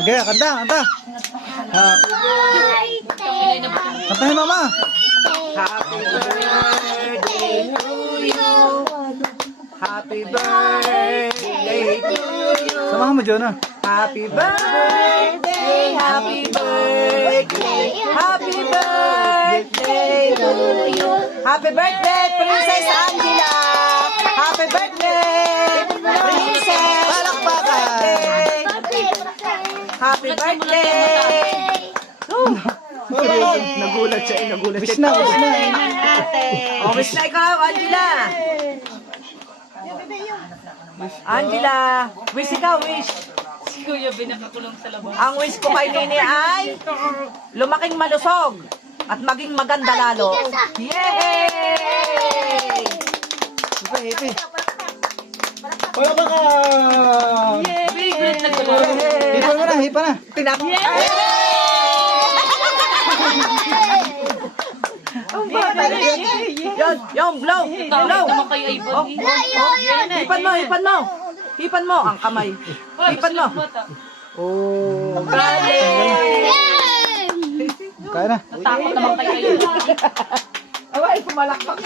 Okay, kanta, kanta. Kantahin mama. Happy birthday to you. Happy birthday to you. Samahan mo, Jonah. Happy birthday, happy birthday, happy birthday to you. Happy birthday, Princess Angela. Happy birthday, Princess. Palakpakan. Happy birthday. Nagulat siya, nagulat Wish siya. na, wish na. Oh, wish na ikaw, Angela. Angela, wish ikaw, wish. Si Kuya binakakulong sa labas. Ang wish ko kay Nini ay lumaking malusog at maging maganda lalo. Yay! Hipi, hipi. Palakpakan. Big nagkulong. Hipa mo na, hipa na. Tinap. Yung blow, blow. Naman kayo ay Oh, hipan mo, hipan mo. Hipan mo ang kamay. Hipan mo. Oh, Kaya na. Takot naman kayo ay Away, pumalakpak.